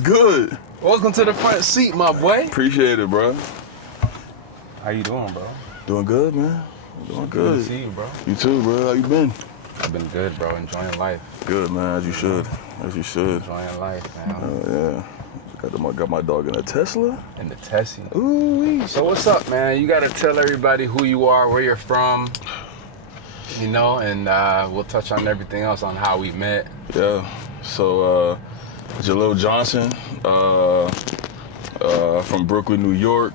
What's good? Welcome to the front seat, my boy. Appreciate it, bro. How you doing, bro? Doing good, man. Doing Good good. to see you, bro. You too, bro. How you been? I've been good, bro. Enjoying life. Good, man. As you should. As you should. Enjoying life, man. Yeah. Got my dog in a Tesla. In the Tessie. Ooh. So what's up, man? You got to tell everybody who you are, where you're from, you know, and we'll touch on everything else on how we met. Yeah. So, Jaleel Johnson, from Brooklyn, New York.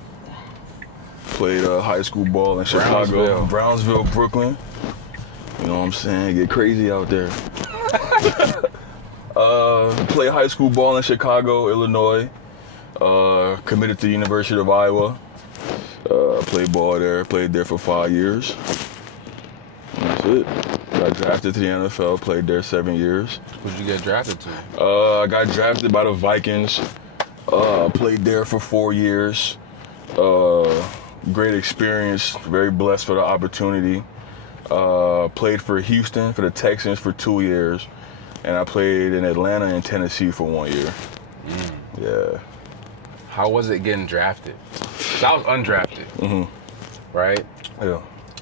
Played high school ball in Chicago, Brownsville, Brooklyn. You know what I'm saying? Get crazy out there. Played high school ball in Chicago, Illinois. Committed to the University of Iowa. Played ball there. Played there for 5 years. And that's it. Got drafted to the NFL. Played there 7 years. Who'd you get drafted to? I got drafted by the Vikings. Played there for 4 years. Great experience. Very blessed for the opportunity. Played for Houston, for the Texans for 2 years. And I played in Atlanta and Tennessee for 1 year. Yeah. How was it getting drafted? 'Cause I was undrafted, right? Yeah.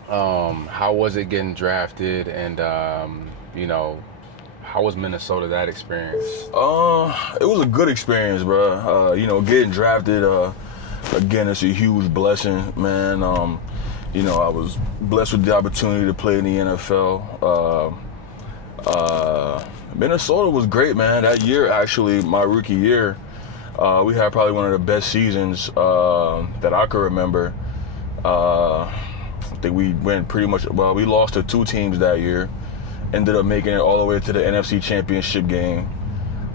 How was it getting drafted, and you know, how was Minnesota, that experience? It was a good experience, bro. You know, getting drafted, again, it's a huge blessing, man. You know, I was blessed with the opportunity to play in the NFL. Minnesota was great, man. That year, actually, my rookie year, we had probably one of the best seasons that I could remember. I think we went pretty much, well, we lost to 2 teams that year. Ended up making it all the way to the NFC Championship game.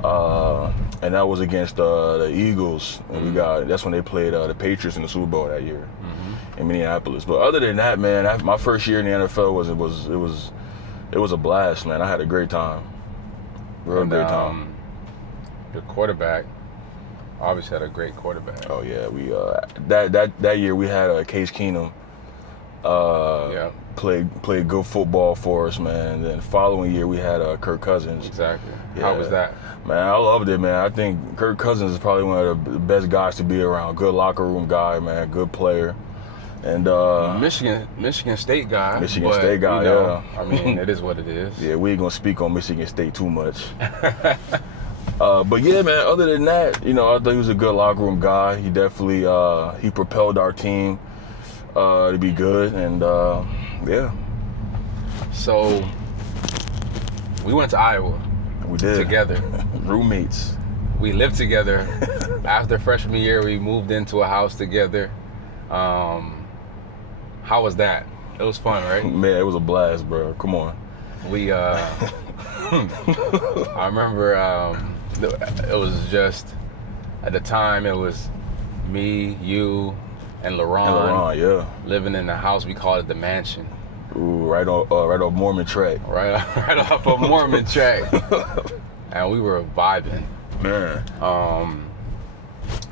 And that was against the Eagles. And that's when they played the Patriots in the Super Bowl that year in Minneapolis. But other than that, man, my first year in the NFL it was a blast, man. I had a great time. Great time. Your quarterback obviously had a great quarterback. Oh yeah, we that year we had Case Keenum. Played good football for us, man. And then the following year we had Kirk Cousins. Exactly. Yeah. How was that? Man, I loved it, man. I think Kirk Cousins is probably one of the best guys to be around. Good locker room guy, man. Good player. And Michigan State guy. State guy, you know, I mean, it is what it is. Yeah, we ain't gonna speak on Michigan State too much. But yeah, man, other than that, you know, I thought he was a good locker room guy. He definitely he propelled our team to be good, and yeah. So we went to Iowa. We did. Together. Roommates. We lived together. After freshman year, we moved into a house together. How was that? It was fun, right? Man, it was a blast, bro. Come on. We I remember it was just, at the time, it was me, you, and LaRon, yeah. living in the house. We called it the mansion. Ooh, right off Mormon track. Right off of Mormon track. And we were vibing. Man.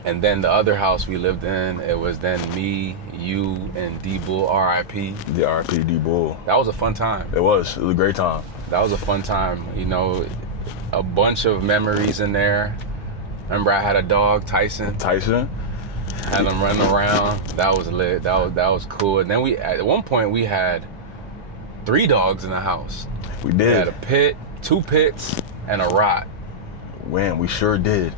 And then the other house we lived in, it was then me, you, and D-Bull, R.I.P. The R.I.P. D-Bull. That was a fun time. It was a great time. That was a fun time. You know, a bunch of memories in there. Remember, I had a dog, Tyson. Had him running around. That was lit. That was cool. And then at one point we had 3 dogs in the house. We did. We had a pit, 2 pits, and a rot. Man, we sure did.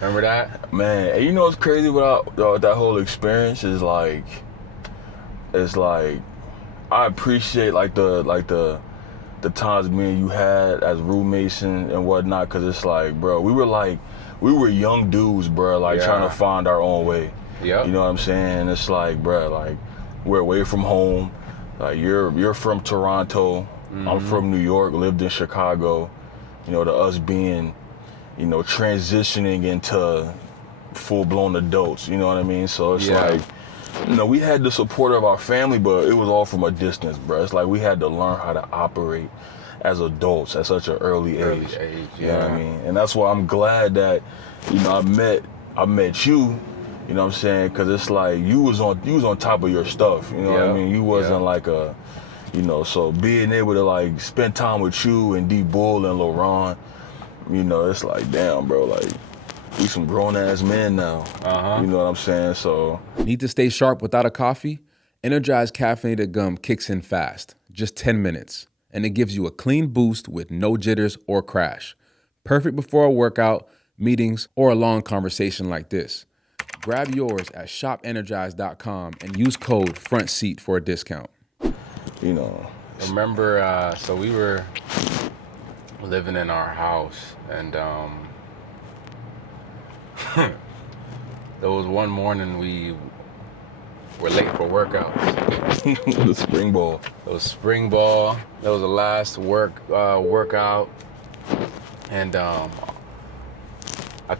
Remember that? Man, and you know what's crazy about that whole experience is like, I appreciate like the times me and you had as roommates and whatnot, because it's like, bro, we were young dudes, bro, trying to find our own way. Yeah. You know what I'm saying? It's like, bro, like, we're away from home. Like, you're from Toronto. I'm from New York, lived in Chicago. You know, to us being, you know, transitioning into full-blown adults, you know what I mean? So it's like, you know, we had the support of our family, but it was all from a distance, bro. It's like we had to learn how to operate as adults at such an early age. You know what I mean? And that's why I'm glad that, you know, I met you, you know what I'm saying? Because it's like you was on top of your stuff, you know what I mean? You wasn't like a, you know, so being able to like spend time with you and D-Bull and LaRon, you know, it's like, damn, bro, like, we some grown ass men now. You know what I'm saying? So Need to stay sharp without a coffee? Energized caffeinated gum kicks in fast, just 10 minutes, and it gives you a clean boost with no jitters or crash. Perfect before a workout, meetings, or a long conversation like this. Grab yours at shopenergize.com and use code FRONTSEAT for a discount. you know, Remember, so we were living in our house, and there was one morning we were late for workouts. the spring ball. It was spring ball. That was the last workout, and I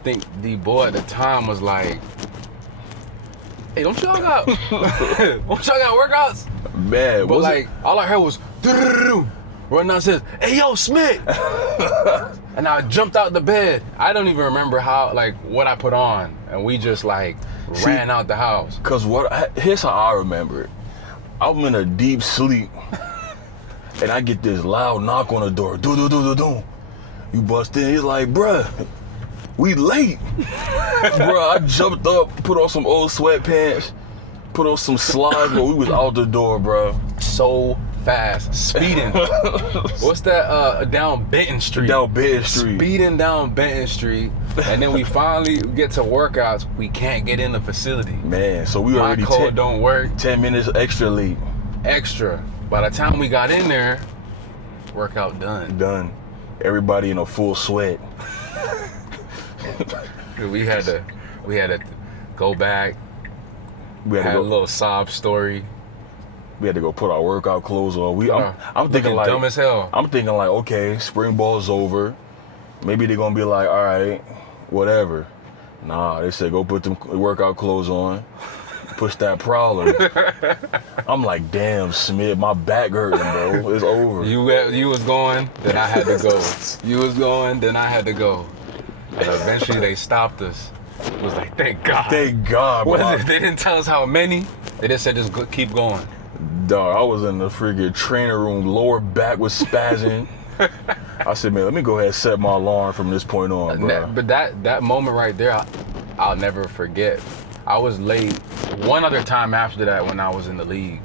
think the boy at the time was like, "Hey, don't y'all got workouts?" Man, But was like, all I heard was running downstairs. Hey, yo, Smith! And I jumped out the bed. I don't even remember what I put on, and we just ran out the house. Cause here's how I remember it. I'm in a deep sleep, and I get this loud knock on the door. Do. You bust in. He's like, bruh, we late. Bruh, I jumped up, put on some old sweatpants, put on some slides, but we was out the door, bruh. So fast, speeding. What's that? Down Benton Street. Speeding down Benton Street, and then we finally get to workouts. We can't get in the facility. Man, so we already My code don't work. 10 minutes extra late. Extra. By the time we got in there, workout done. Everybody in a full sweat. We had to go back. We had Had to a go. little sob story. We had to go put our workout clothes on. I'm thinking Looking dumb as hell. I'm thinking like, okay, spring ball's over. Maybe they're gonna be like, all right, whatever. Nah, they said go put them workout clothes on. Push that prowler. I'm like, damn, Smith, my back hurting, bro. It's over. You was going, then I had to go. You was going, then I had to go. And eventually they stopped us. It was like, thank God. Thank God, bro. They didn't tell us how many. They just said just keep going. Dog, I was in the freaking training room, lower back was spazzing. I said, man, let me go ahead and set my alarm from this point on, bro. But that moment right there, I'll never forget. I was late one other time after that when I was in the league.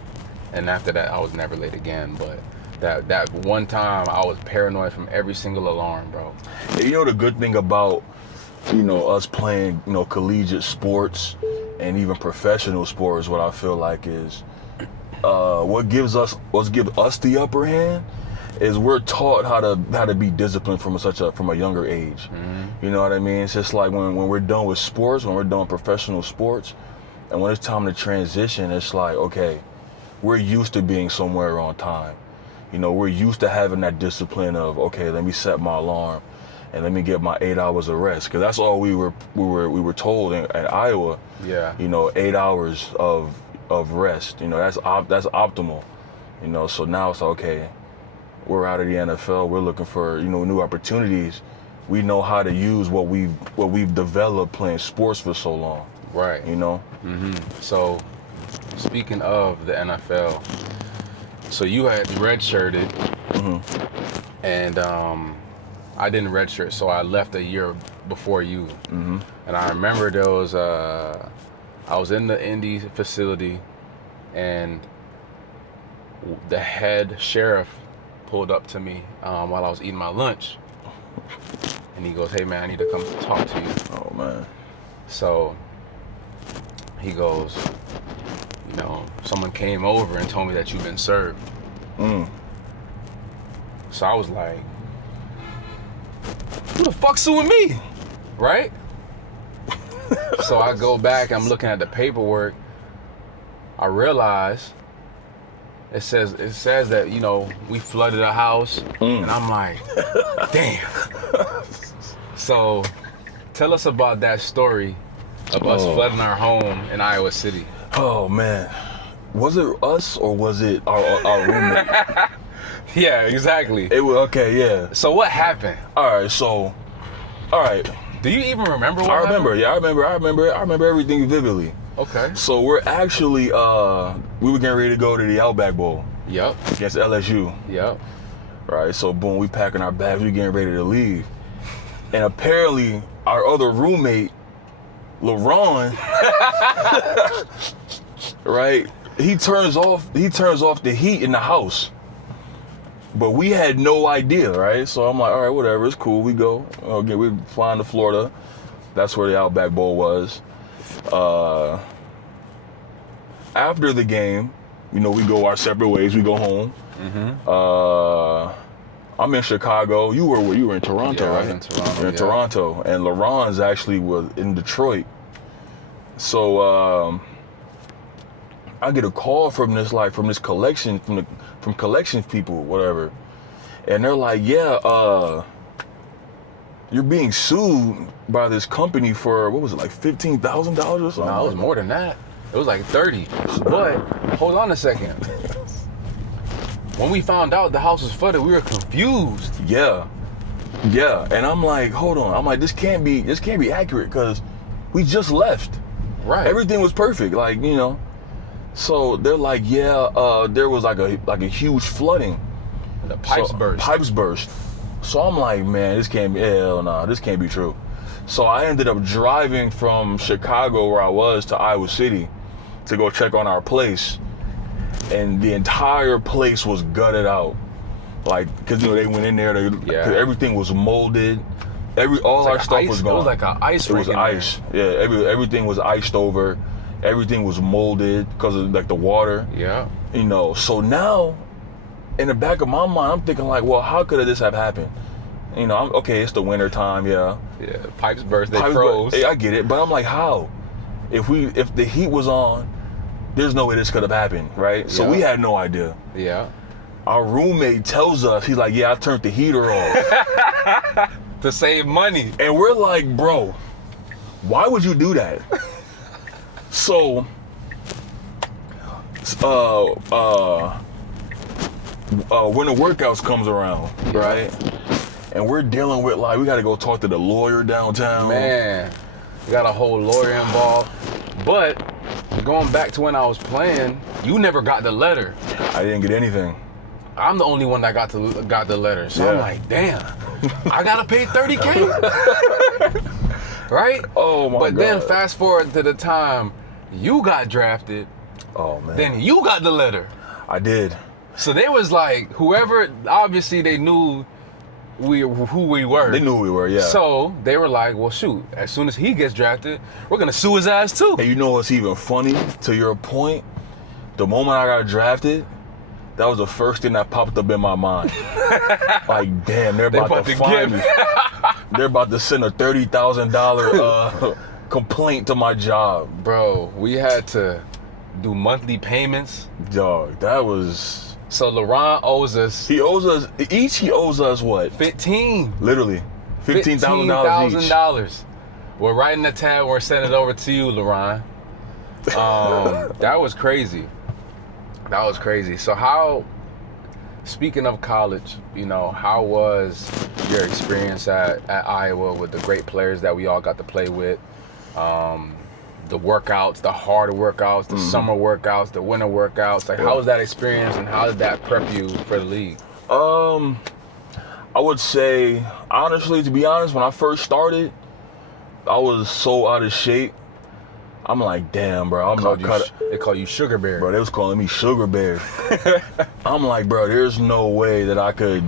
And after that, I was never late again. But that one time, I was paranoid from every single alarm, bro. You know the good thing about, us playing, collegiate sports and even professional sports, what I feel like is, what gives us the upper hand is we're taught how to be disciplined from a younger age. Mm-hmm. You know what I mean? It's just like when we're done with sports, when we're done with professional sports, and when it's time to transition, it's like, okay, we're used to being somewhere on time. We're used to having that discipline of, okay, let me set my alarm and let me get my 8 hours of rest, because that's all we were told at Iowa. Yeah. 8 hours of rest. That's optimal. So now it's okay. We're out of the NFL. We're looking for new opportunities. We know how to use what we've developed playing sports for so long. Right. Mm-hmm. So, speaking of the NFL, so you had redshirted, and I didn't redshirt, so I left a year before you. Mm-hmm. And I remember there was I was in the Indy facility, and the head sheriff pulled up to me while I was eating my lunch, and he goes, "Hey man, I need to come talk to you." Oh man. So he goes, someone came over and told me that you've been served. So I was like, who the fuck's suing me? Right? So I go back, I'm looking at the paperwork. I realize it says that, we flooded a house. And I'm like, damn. So tell us about that story of us flooding our home in Iowa City. Oh man. Was it us or was it our roommate? Yeah, exactly. It was, okay, yeah. So what happened? All right. Do you even remember what I remember, happened? yeah, I remember everything vividly. Okay. So we're actually, we were getting ready to go to the Outback Bowl. Yep. Against LSU. Yep. Right, so boom, we packing our bags, we getting ready to leave. And apparently our other roommate, LaRon, right? He turns off the heat in the house. But we had no idea, right? So I'm like, all right, whatever, it's cool. We go. Okay, we're flying to Florida. That's where the Outback Bowl was. After the game, we go our separate ways. We go home. I'm in Chicago. You were in Toronto, Yeah, right? I was in Toronto. You're in Toronto, and LaRon's actually was in Detroit. So I get a call from this collection from collections people, whatever, and they're like, yeah, you're being sued by this company for what was it, like $15,000 or something? No, it was more than that. It was like 30. But hold on a second. When we found out the house was flooded, we were confused. Yeah, and I'm like, hold on. I'm like, this can't be accurate because we just left. Right. Everything was perfect, like, So they're like, yeah, there was like a huge flooding. The pipes burst. Pipes burst. So I'm like, man, this can't be true. So I ended up driving from Chicago, where I was, to Iowa City to go check on our place. And the entire place was gutted out. Like, because they went in there, cause everything was molded. All our stuff was gone. It was like an ice rink. It was ice. Yeah, everything was iced over. Everything was molded because of like the water. Yeah. So now, in the back of my mind, I'm thinking like, well, how could this have happened? Okay, it's the winter time, yeah. Yeah, pipes burst, they froze. I get it, but I'm like, how? If the heat was on, there's no way this could have happened, right? Yeah. So we had no idea. Yeah. Our roommate tells us, he's like, yeah, I turned the heater off. To save money. And we're like, bro, why would you do that? So, when the workouts comes around, right? And we're dealing with, like, we got to go talk to the lawyer downtown. Man, we got a whole lawyer involved. But going back to when I was playing, you never got the letter. I didn't get anything. I'm the only one that got the letter. So I'm like, damn, I gotta pay $30K. Right? Oh my God. But then fast forward to the time you got drafted. Oh man. Then you got the letter. I did. So they was like, whoever, obviously they knew who we were. They knew who we were, yeah. So they were like, well, shoot, as soon as he gets drafted, we're gonna sue his ass too. And you know what's even funny, to your point? The moment I got drafted, that was the first thing that popped up in my mind. Like, damn, they're about to find me. They're about to send a $30,000 complaint to my job. Bro, we had to do monthly payments. Dog, that was... So LaRon owes us... He owes us what? 15. Literally. $15,000 each. $15,000. We're writing the tab, we're sending it over to you, LaRon. That was crazy. That was crazy. So how, speaking of college, how was your experience at Iowa with the great players that we all got to play with? The workouts, the harder workouts, the summer workouts, the winter workouts. Like, how was that experience and how did that prep you for the league? I would say, honestly, to be honest, when I first started, I was so out of shape. I'm like, damn, bro. They call you Sugar Bear. Bro, they was calling me Sugar Bear. I'm like, bro, there's no way that I could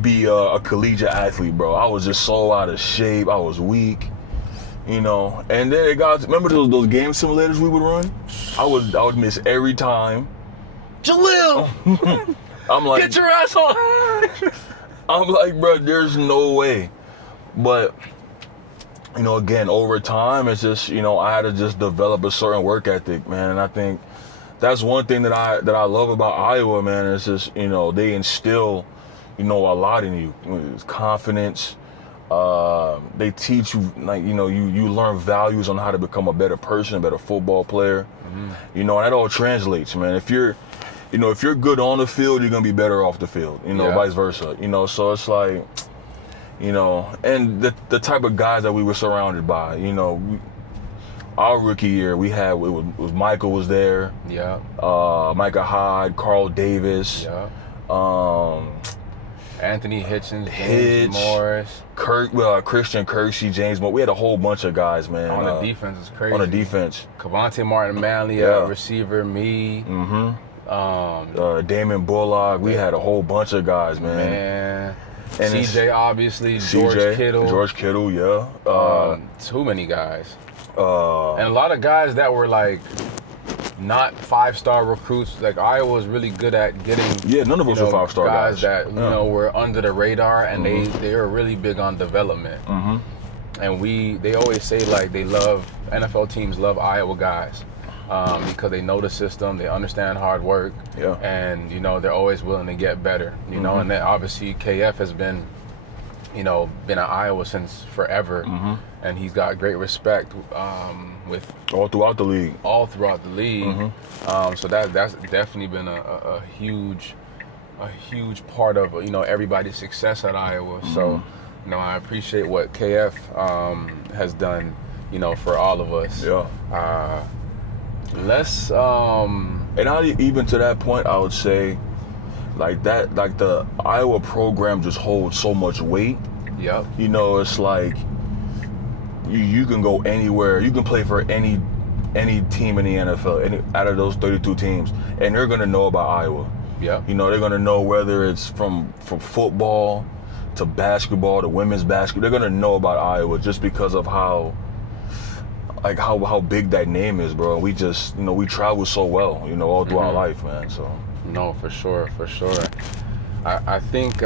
be a collegiate athlete, bro. I was just so out of shape. I was weak, And then it got, remember those game simulators we would run? I would miss every time. Jaleel! I'm like, get your ass on! I'm like, bro, there's no way. But, again, over time, it's just, I had to just develop a certain work ethic, man. And I think that's one thing that I love about Iowa, man. It's just, they instill, a lot in you. It's confidence. They teach you, like, you learn values on how to become a better person, a better football player. Mm-hmm. And that all translates, man. If you're good on the field, you're going to be better off the field, vice versa. So it's like, and the type of guys that we were surrounded by, our rookie year, it was Michael was there. Yeah. Micah Hyde, Carl Davis. Yeah. Anthony Hitchens, James Morris, Christian Kirksey, James Morris. We had a whole bunch of guys, man. On the defense, it's crazy. On the defense. Cavante Martin-Manley, receiver, me. Damon Bullock. We had a whole bunch of guys, man. And CJ, obviously. George Kittle, yeah. Too many guys. And a lot of guys that were like not 5-star recruits. Like Iowa was really good at getting none of us were 5-star guys that you know were under the radar, and they were really big on development. And they always say like NFL teams love Iowa guys because they know the system, they understand hard work, and you know they're always willing to get better. You know, and then obviously KF has been at Iowa since forever, and he's got great respect with all throughout the league. So that's definitely been a huge part of everybody's success at Iowa. So I appreciate what KF has done for all of us. And even to that point, I would say like the Iowa program just holds so much weight. It's like you can go anywhere. You can play for any team in the NFL, out of those 32 teams, and they're gonna know about Iowa. They're gonna know whether it's from football to basketball to women's basketball. They're gonna know about Iowa just because of how big that name is, bro. We just we travel so well, all through our life, man. So no, for sure. I think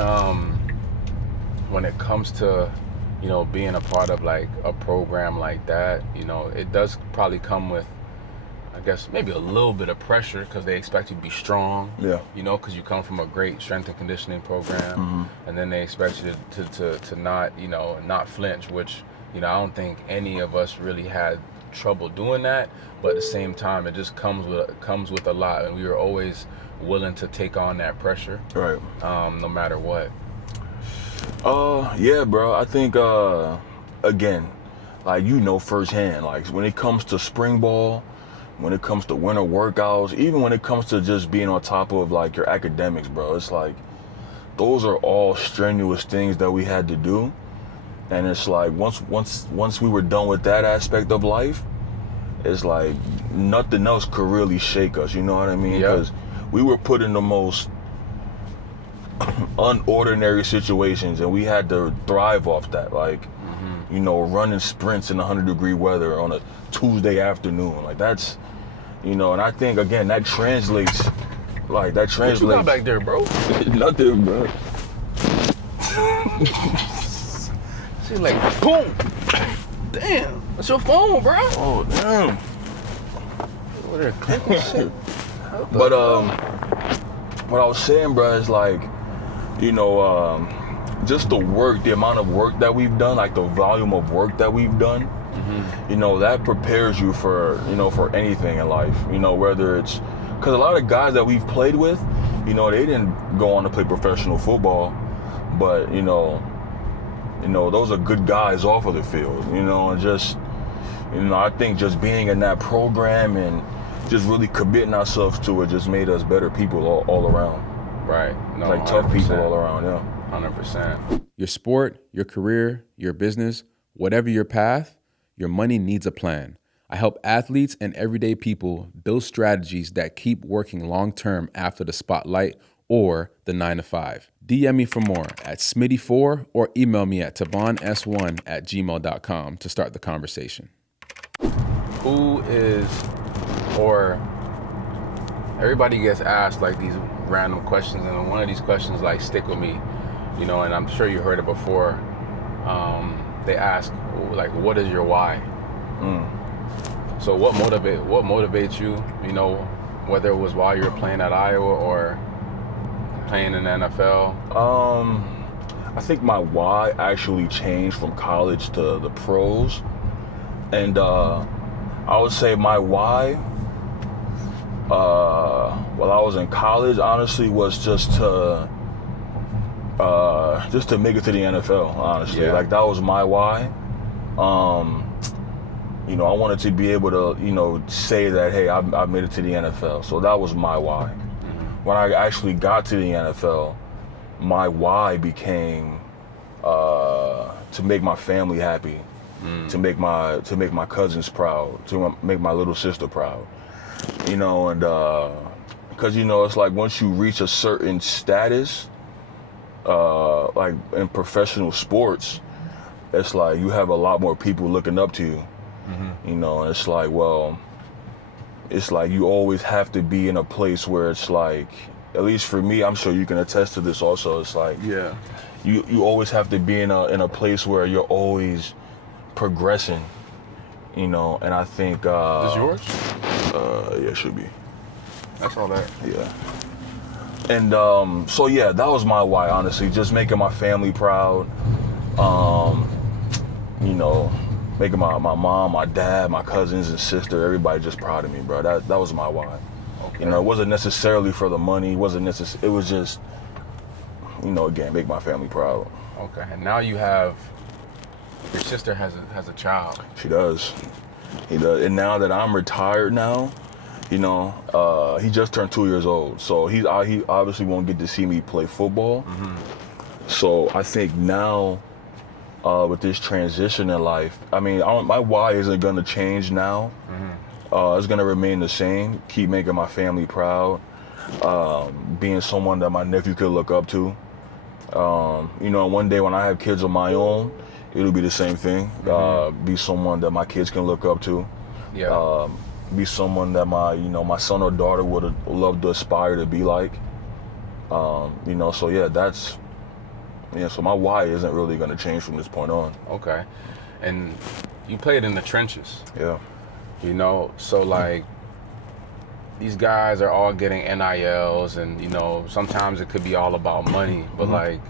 when it comes to being a part of like a program like that, it does probably come with, I guess, maybe a little bit of pressure because they expect you to be strong. Because you come from a great strength and conditioning program, and then they expect you to not flinch, which I don't think any of us really had trouble doing that. But at the same time, it just comes with a lot, and we were always willing to take on that pressure, right? No matter what. Yeah, bro. I think again, like firsthand, like when it comes to spring ball, when it comes to winter workouts, even when it comes to just being on top of like your academics, bro, it's like those are all strenuous things that we had to do. And it's like once we were done with that aspect of life, it's like nothing else could really shake us, you know what I mean? Because we were put in the most unordinary situations, and we had to thrive off that, like running sprints in 100-degree weather on a Tuesday afternoon, like that's and I think again that translates. What you got back there, bro? Nothing, bro. She's like, boom, damn, that's your phone, bro. Oh damn. Over there clicking shit. But what I was saying, bro, is like just the amount of work that we've done, like the volume of work that we've done, that prepares you for anything in life, whether it's, because a lot of guys that we've played with, they didn't go on to play professional football, but those are good guys off of the field, and just I think just being in that program and just really committing ourselves to it just made us better people all around. Right. No, like 100%. Tough people all around, 100%. Your sport, your career, your business, whatever your path, your money needs a plan. I help athletes and everyday people build strategies that keep working long-term after the spotlight or the 9-to-5. DM me for more at Smitty4 or email me at tevons1@gmail.com to start the conversation. Who is, or everybody gets asked like these random questions, and one of these questions like stick with me, and I'm sure you heard it before. They ask like, what is your why? So what motivates you, whether it was while you were playing at Iowa or playing in the NFL? I think my why actually changed from college to the pros. And I would say my why while I was in college, honestly, was just to make it to the NFL, honestly. Like that was my why. I wanted to be able to, say that, hey, I made it to the NFL. So that was my why. When I actually got to the NFL, my why became to make my family happy, to make my cousins proud, to make my little sister proud, you know, and because, you know, it's like once you reach a certain status, like in professional sports, it's like you have a lot more people looking up to you, you know, and it's like, well, it's like you always have to be in a place where it's like, at least for me, I'm sure you can attest to this also, it's like, Yeah. you always have to be in a place where you're always progressing, you know, and I think Is this yours? yeah, it should be. That's all that. Yeah. And so yeah, that was my why, honestly, just making my family proud, you know, making my mom, my dad, my cousins and sister, everybody just proud of me, bro. That was my why. Okay. You know, it wasn't necessarily for the money, it was just, you know, again, make my family proud. Okay. And now you have your sister has a child. She does. He does. And now that I'm retired now, you know, he just turned 2 years old. So he obviously won't get to see me play football. So I think now, with this transition in life, I mean, my why isn't gonna change now. It's gonna remain the same. Keep making my family proud. Being someone that my nephew could look up to. You know, one day when I have kids of my own, it'll be the same thing. Be someone that my kids can look up to. Yeah. Be someone that my son or daughter would love to aspire to be like. You know, so yeah, so my why isn't really gonna change from this point on. Okay. And you played in the trenches. Yeah. You know, so like these guys are all getting NILs, and you know, sometimes it could be all about money, but like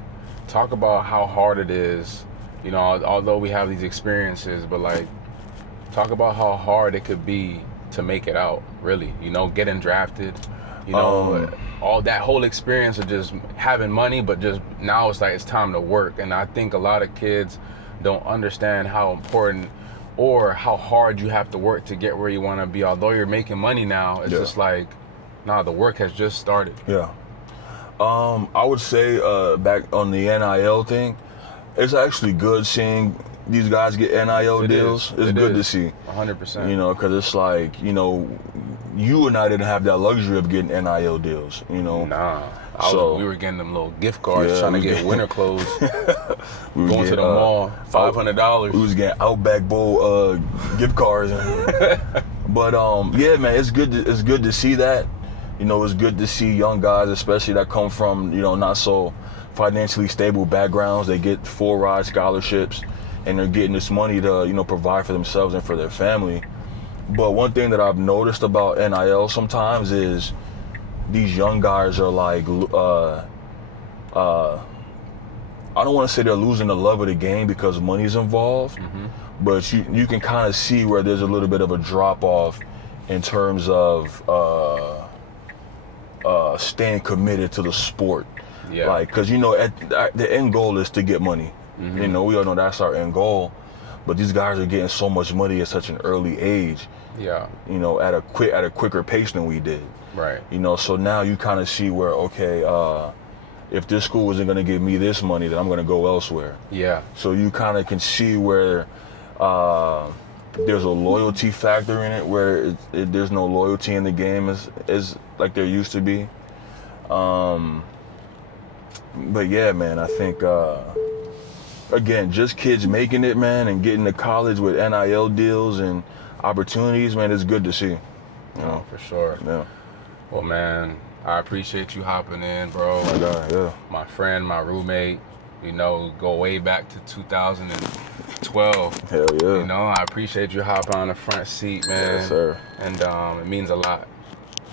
talk about how hard it is, you know, although we have these experiences, but like talk about how hard it could be to make it out, really, you know, getting drafted, you know, all that whole experience of just having money, but just now it's like it's time to work. And I think a lot of kids don't understand how important or how hard you have to work to get where you want to be. Although you're making money now, it's just like, nah, the work has just started. Yeah. I would say back on the NIL thing, it's actually good seeing these guys get NIL deals. It's good to see. 100%. You know, because it's like, you know, you and I didn't have that luxury of getting NIL deals, you know. Nah. We were getting them little gift cards, Yeah, trying to get winter clothes. Going to the mall, $500. We was getting Outback Bowl gift cards. But yeah, man, it's good to see that. You know, it's good to see young guys, especially that come from, you know, not so financially stable backgrounds. They get full ride scholarships, and they're getting this money to, you know, provide for themselves and for their family. But one thing that I've noticed about NIL sometimes is these young guys are like, I don't want to say they're losing the love of the game because money's involved, but you can kind of see where there's a little bit of a drop off in terms of staying committed to the sport. Yeah. Like, because, you know, the end goal is to get money. You know, we all know that's our end goal. But these guys are getting so much money at such an early age. Yeah. You know, at a quicker pace than we did. Right. You know, so now you kind of see where, okay, if this school isn't going to give me this money, then I'm going to go elsewhere. Yeah. So you kind of can see where there's a loyalty factor in it, where there's no loyalty in the game as like there used to be. But yeah, man, I think again, just kids making it, man, and getting to college with NIL deals and opportunities, man, it's good to see. You know? For sure. Yeah. Well, man, I appreciate you hopping in, bro. My God, yeah. My friend, my roommate, you know, go way back to 2012. Hell yeah. You know, I appreciate you hopping on the front seat, man. Yes, sir. And it means a lot.